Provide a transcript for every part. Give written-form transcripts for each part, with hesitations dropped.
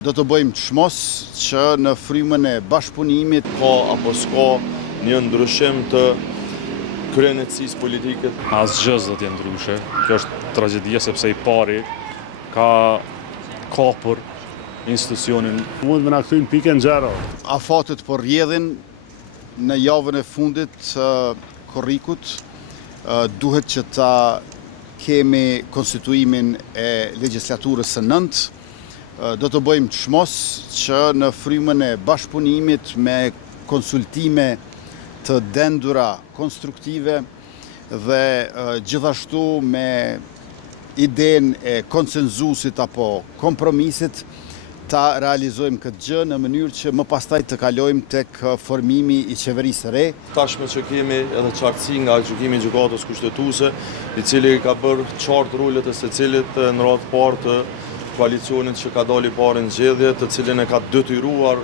Do të bëjmë çmos që në frymën e bashkëpunimit ka apo s'ka një ndryshim të kryenetësisë politike. Asgjë do të jetë ndryshe. Kjo është tragjedia sepse i pari ka kapur institucionin. Mund më na kthyn pikën 0. Afatet po rrjedhin në javën e fundit korrikut. Duhet që ta kemi konstituimin e legjislaturës së 9. Do të bëjmë çmos që në frymën e bashkëpunimit me konsultime të dendura konstruktive dhe gjithashtu me idenë e konsenzusit apo kompromisit ta realizojmë këtë gjë në mënyrë që më pastaj të kalojmë tek formimi i qeverisë së re. Tashmë që kemi edhe qartësi nga gjykimi i gjykatës kushtetuese, i cili ka bërë qartë rulet e secilit në radhë parë të koalicionit që ka dalë i parë në zgjedhje, të cilin e ka detyruar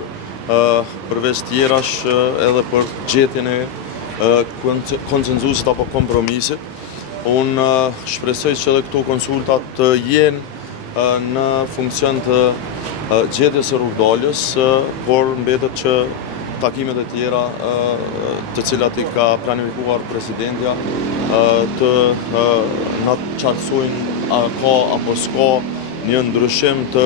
përveç tjerash edhe për gjetjen e konsenzusit apo kompromisit. Unë shpresoj që edhe këto konsultat të jenë në funksion të gjetjes së rrugdalës, por mbetet që takimet e tjera të cilat i ka planifikuar presidentja të na qartësojnë ka apo s'ka një ndryshim të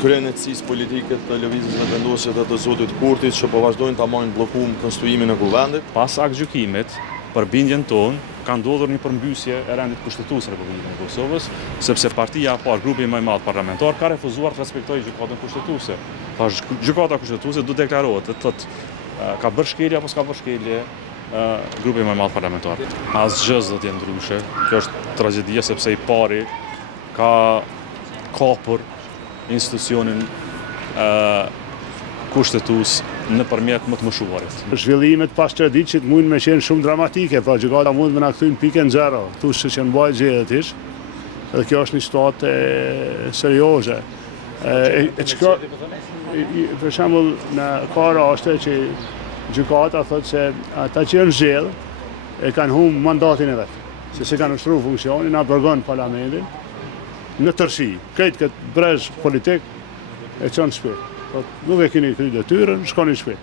kryenetësisë politike të lëvizjes së vendosjes të zotit Kurtit që po vazhdojnë ta marrin bllokuar konstituimin e kuvendit. Pas aktgjykimit, për bindjen tonë, ka ndodhur një përmbysje e rendit kushtetues të Republikës së Kosovës, sepse partia e parë, grupi më i madh parlamentar, ka refuzuar të respektojë gjykatën kushtetuese. Gjykata kushtetuese do deklarohet, thotë ka bërë shkelje apo s'ka bërë shkelje grupi më i madh parlamentar. Asgjë do të jetë ndryshe. Kjo është tragjedia sepse i pari ka kapur institucionin kushtetues nëpërmjet më të moshuarit. Zhvillimet pas traditit mund me qenë shumë dramatike, pra gjykata mund më na kthyn pikën 0, thush që në bajë zgjedhjes. Dhe kjo është një situatë serioze. Për shembull, në ka raste që gjykata thotë se ata që janë zgjedhë e kanë humbur mandatin e vet, se kanë ushtruar funksionin, na bërgon parlamentin në tërësi. Këtë brez politik e çon shpirt. Nuk e keni kryerë detyrën, shkoni shpirt.